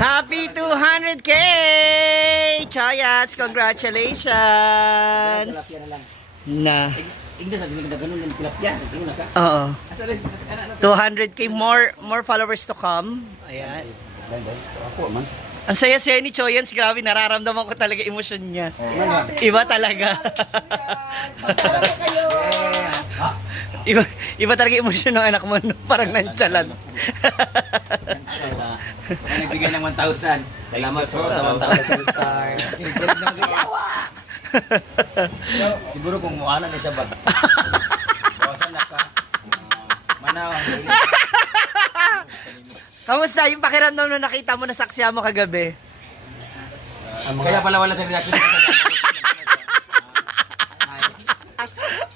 Happy 200K! Chayats, congratulations! Tilapia na lang. Na. Igda sa dili ka ganun ng tilapia. Tingnan na ka. Oo. 200K more followers to come. Ayan. Ako man. Ang saya-saya ni Choyans, grabe, nararamdaman ko talaga emosyon niya. Iba talaga. iba talaga emosyon ng anak mo, no? Parang nantsalan. Nagbigay ng 1,000. Salamat po sa 1,000 star. Kinikilig na magayawa. Siguro kung muana na siya ba? Bawasan na ka. Manaw. Kamusta yung pakiramdam na nakita mo na saksiya mo kagabi? Kaya pala wala siyang reaction.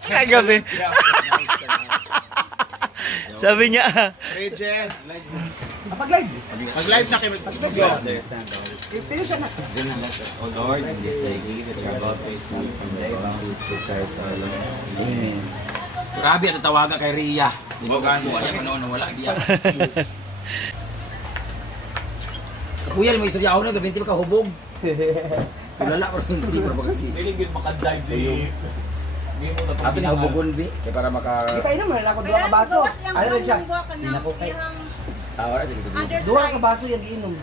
Kagabi. Sabi niya, Regent, Pag-live. mag-live na kayo. Pili siya na. O Lord, in this day, we that you are about to receive from the bound to Christ our Lord. Grabe at tawagan kay Ria. Bogan. Wala ka noon, wala diya. Kapuyal mo isang yaw na, gabi hindi ka hubog. Tulala ko rin, hindi pa kasi. Piling makadive di. Hindi mo na Ato na hubugon, bi. Kaya para maka... Di kayo naman, ako duha ka baso. Ano rin siya? Wala siya dito. Duha ka baso yung giinom.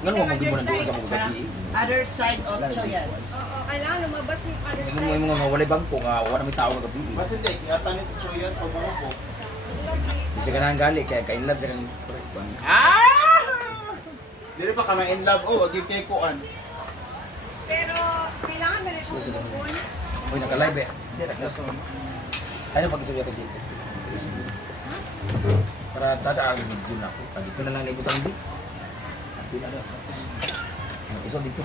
Ganun mo maging mo ng duwa ka mo gabi. other side of Choyans. Oo, kailangan lumabas yung other Ganun mo side. yung mga walay bangko nga, wala may tao gabi. Mas hindi, ingatan ni si Choyas pag mga po. Hindi siya ganang gali, kaya kainlove siya ng... Dili pa ka in love. Oh, di kay kuan. Pero, kailangan ba rin siyang hubukon? Uy, naka-live eh. Hindi, naka-live. Ano pag-isabi ako dito? Para tada ang video na ako. Dito na lang naibutang di. Dito na lang. Mag-isaw dito.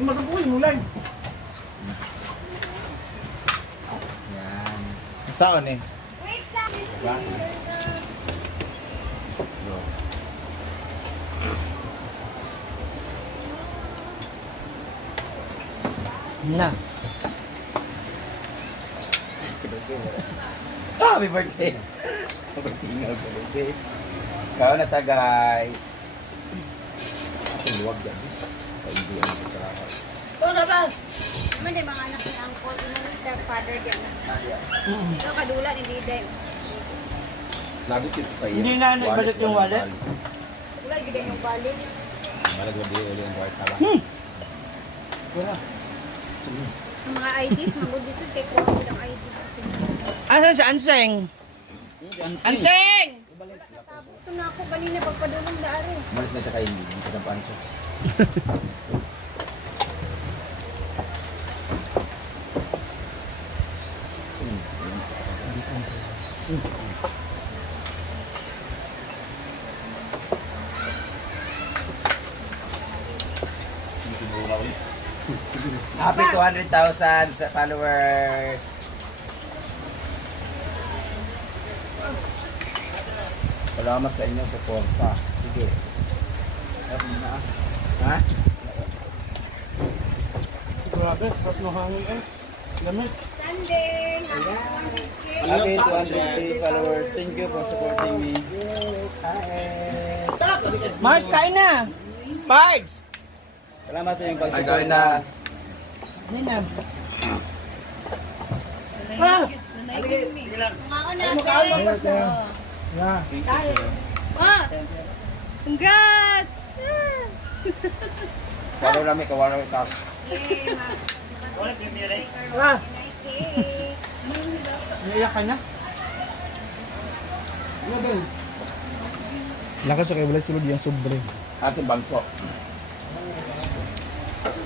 Magabuhin mo lang. Yan. Saan eh? Wait lang! Diba? Na. Happy birthday! Happy birthday! Kaya na ta guys. Ang luwag yan. Ay, hindi yan ito sa Naman din mga anak ni Uncle, ino ni stepfather dyan na. Ito kadulan, hindi din. Labi ito pa yan. Hindi na naibalik yung wallet? Wala, hindi din yung balik. Malag na biyo ulit ang kwarta ba? Wala. Ang mga IDs, mag-udis yung take one ng IDs. Asan si Anseng? Anseng! Ito na ako kanina pagpadulong daari. Malis na siya kayo hindi. Kasampaan siya. Happy 200,000 sa followers. Salamat sa inyong suporta. Sige. Ha? Grabe, sarap ng hangin eh. Lamig. Sunday, happy 200K. Happy 200K followers. Thank you for supporting me. Mars, kain na! Pards! Salamat sa inyong Ay, pag-support. gawin na. Ano na? Mga natin. Ah! Congrats! Wala namin, kawala yung taas. Yay, Ah! cake. Naiyak ka na? Lakas sa kayo, wala sulod yung sobre. Ating bangko.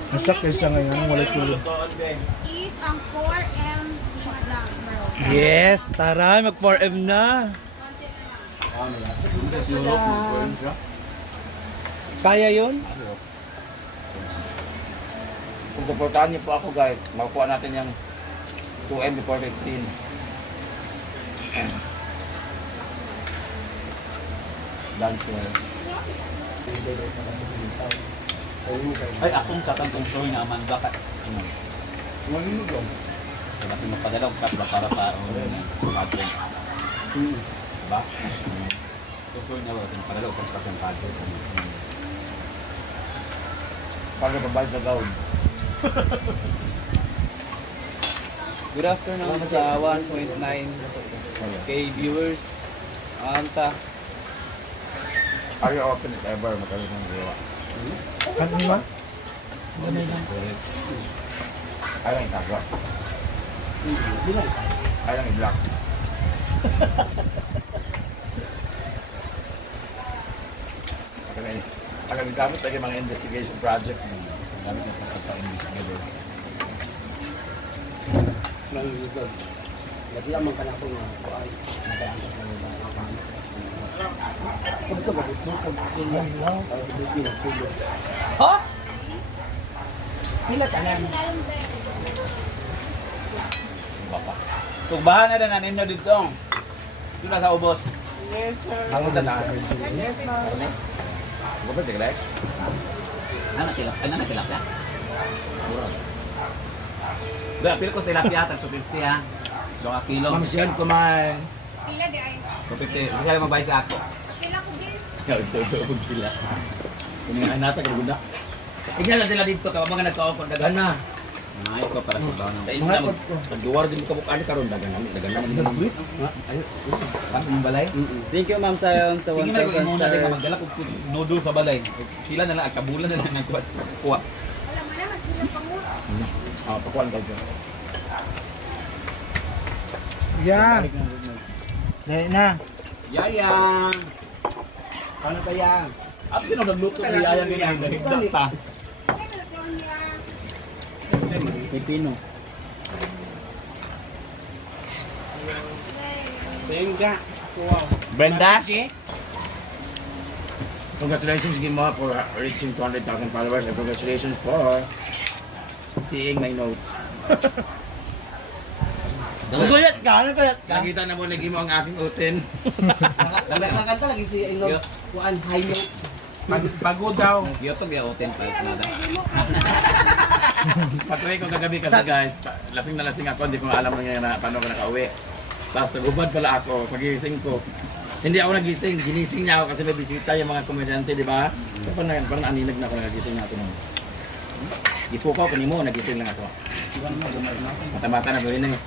Basta kaysa ngayon, wala sulod. Is ang 4M Madam bro. Yes, tara, mag-4M na. Kaya yun? Kung supportahan niyo po ako guys, makukuha natin yung 2M before 15. Dancer. Ay, akong kakantong show na man baka. Kasi magpadala ko kapla para sa pageant. Diba? So, show na wala. Magpadala ko sa pageant. Para pabalik sa gown. Good afternoon sa 1.9k viewers. Anta. Are you open it ever? Matagal ng gawa. Ano ba? Ayaw yung tagwa. Ayaw yung i-block. Ang gamit lagi mga investigation project. Ang gamit na pagkaka-investigator. Lagi lamang ka na ako nga kuan. Nakaangkat na yung mga kapano. Huwag ka magutukod. Tingnan lang. Para hindi nagtulog. Ha? Pila ka lang. Baka. Tugbahan na nanin na dito. Ito na sa ubos. Bangon sa naan. Gupit, tigilay? Ano tilapia? Ba, pila ko tilapia tag 250 ha. 2 kilo. Ma'am Sian, kumain. Pila di ay. 250. Hindi mabayad sa ako. Pila ko din. Huwag sila. Kumain natin, kagunda. Tignan lang sila dito, mga nagkaon dagan na. Ay ko para sa bawo. Kain na, magduwar din ka bukaan karon dagan na. Kasi ng balay. Thank you Ma'am Sayon sa Sige 1,000 na kung muna ka magdala stars. ko nodo sa balay. Sila na lang kabulan na lang nagkuha. Kuha. Wala man naman sila pangura. Pakuan ka dyan. Yan. Dahil na. Yaya. Paano ba yan? Abi na nagluto ni Yaya ganyan dahigda ta. Kaya nagkaon niya. Pipino. Benga. Brenda? Congratulations Gimo for reaching 200,000 followers and congratulations for seeing my notes. Nagulat ka? Nagulat ka? Nakita na mo na Gimo ang aking utin. Nakakanta lagi si Ino. Kuan, high note. Pagod daw. Giyotog ya oten pa Pila mo nada. pwede mo. Patuloy ko kagabi kasi guys, lasing na lasing ako, hindi ko alam na paano ko nakauwi. Tapos nagubad pala ako, pagising ko. Hindi ako nagising, ginising niya ako kasi may bisita yung mga komedyante, di ba? So, parang aninag na ako nagising natin. Ipukaw ko ni mo, nagising lang ako. Mata-mata na gawin na eh.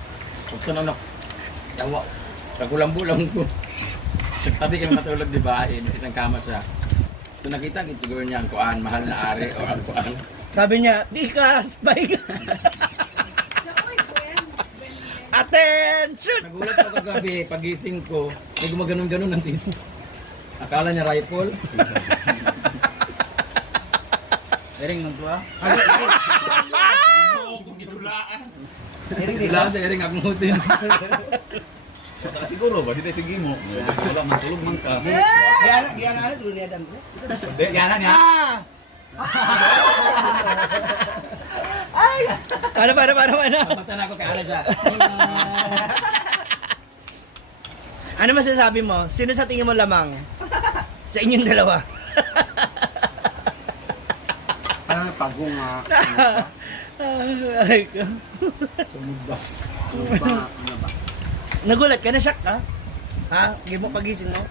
Gusto na yawa. Kakulambo-lang ko. Tabi kami matulog, di ba? Isang kama siya. So nakita ko siguro niya ang kuan, mahal na ari o ang kuan. Sabi niya, di ka, spy ka. Nakoy ko yan. Attention! Nagulat ako kagabi, pagising ko, may gumaganon-ganon ng dito. Akala niya rifle. Ering nang tuwa. Wala sa ering akong hutin. Saka siguro ba sila sige mo. Wala matulog man ka. Giyana, tuloy niya dam. Hindi yana niya. Paano? Pagmata na ako kay Ala siya. Ano masasabi mo? Sino sa tingin mo lamang? Sa inyong dalawa. Ano pagunga. Ay, ko. Nagulat ka? Na-shock ka? Ha? Hindi mo pagising mo?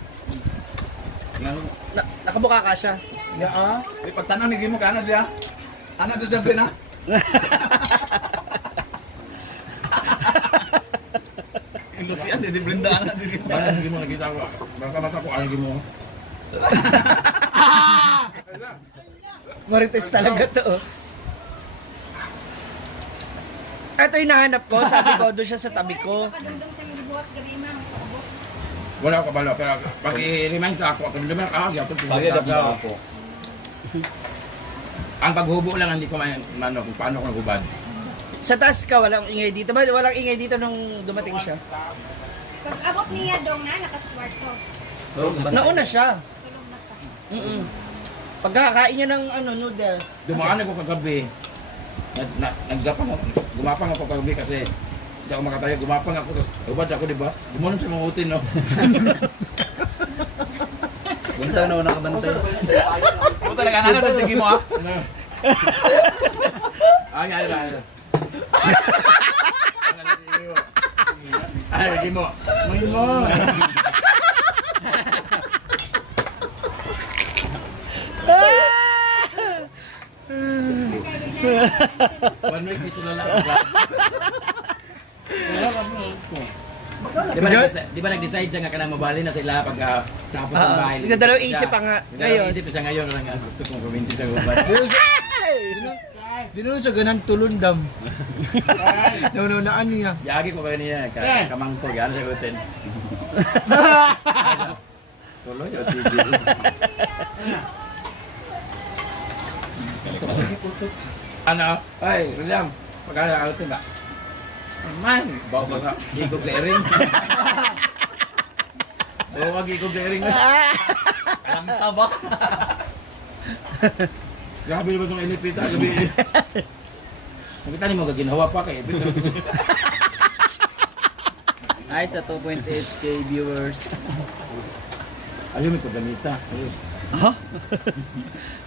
Nakabuka ka siya. Ya. Ay pagtanong ni Gimo kana diya. Ana diya Brenda. Lucian di Brenda ana di Gimo. Baka hindi mo nakita ko. Baka mata ko ano mo. Marites talaga to. Ito yung nahanap ko. Sabi ko, doon siya sa tabi ko. Nakadungdong sa hindi buhat gabi ma'am. Wala ako kabalo, pero pag i-remind ka ako, kung naman ako, Bagay na ako. Ang paghubo lang, hindi ko mano kung paano ko naghubad. Sa taas ka, walang ingay dito. Ba, walang ingay dito nung dumating siya. Pag abot niya dong na, nakaswarto. Nauna siya. Tulog na ka. Pagkakain niya ng noodles. Dumaan ako kagabi. Gumapang ako kagabi kasi hindi ako makatayo. Gumapang ako, tapos hubad ako, di ba? Gumanon sa mga utin, no? Bunta na nakabantay. Puta lang ana sa sige mo ha. Ay, lagi mo. Main mo. One week dito na lang. Di ba nag-decide siya nga kanang mabali na sila pagka tapos ang bahay. Nagdadalawang isip pa nga ngayon. Isip siya ngayon lang nga gusto kong kuminti siya gubad. Di naman siya ganang tulundam. Naunaan niya. Yagi ko kanina kamangko gano'n siya gutin. Tuloy o TV. Ano? Ay, William. Pagkala ako ito ba? Man, bawa ba ka? Higog layering. Bawa mag higog layering na. Alam sa ba? Grabe naman itong inipita. Gabi. Nakita niyo mo gaginhawa pa kay Ay, sa 2.8k viewers. Ayun, may paganita. Ayun. Ha?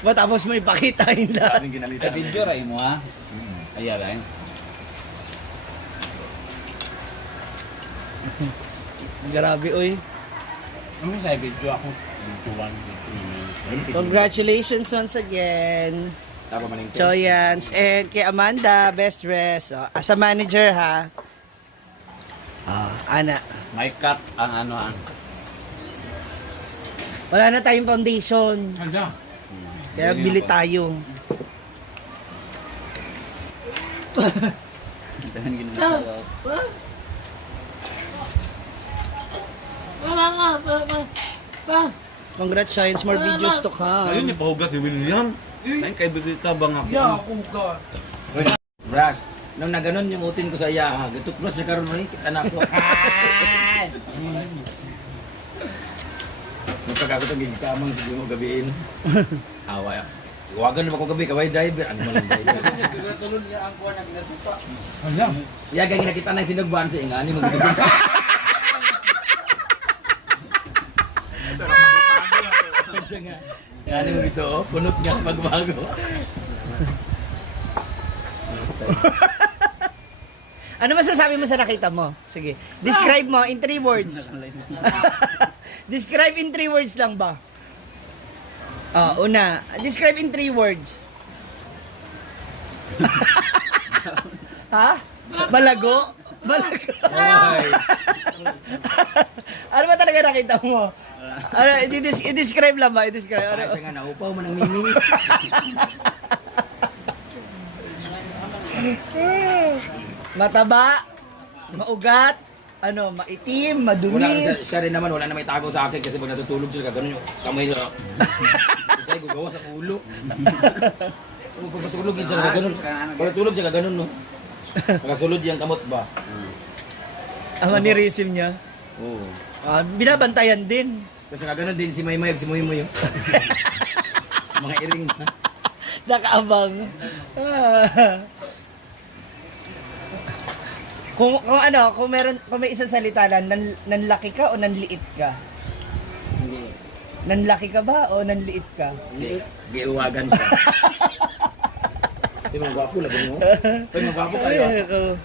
Matapos mo ipakita yun lang. Daming ginamita. Video rin mo ha. Ayan rin. Grabe, oy. Ano sa video ako? Congratulations once again. Tapa man yung Choyans and kay Amanda, best dress. Oh, as a manager ha. Ana. May cut ang ano ang. Wala na tayong foundation. Handa. Kaya bili tayo. Dahan ginagawa. Congrats, Choyans. More videos to come. Ayun, ipahugas si William. Ayun, kay Bigita bang ako? Yeah, kung ka. Brass, nung naganon yung utin ko sa iya, gatuk plus na karon mo anak ko. Nung pagkako itong gigamang sige mo gabiin. Awa ya. Iwagan naman ko gabi, kaway driver. Ano man ang driver? Tulod niya ang kuha na ginasupa. Handa. Iya, kaya nakita na yung sinugban sa ingani mo gabi. Siya nga. Ingani mo dito, oh, punot nga magbago. Ano masasabi mo sa nakita mo? Sige. Describe mo in 3 words. Describe in 3 words lang ba? Una. Describe in 3 words. Ha? Malago? Malago? Oy. Ano ba talaga nakita mo? Ano, i-describe lang ba? I-describe. Para Ano? siya nga naupaw man ang mini. Mataba, maugat, ano, maitim, madumi. Wala siya rin naman, wala na may tago sa akin kasi pag natutulog siya, gano'n yung kamay niya. Kasi gugawa sa ulo. Pag natulog siya, gano'n. Pag natulog siya, gano'n, no? Nakasulod yung kamot ba? Ang manirism niya. Oo. Binabantayan din. Kasi gano'n din si Maymayag, si Moymoy. Mga iring na. Nakaabang. Kung may isang salita lang, nanlaki ka o nanliit ka? Nanlaki ka ba o nanliit ka? Giiwagan siya. Si mga gwapo, labi mo. Ay, mga gwapo kayo. Ay, ako.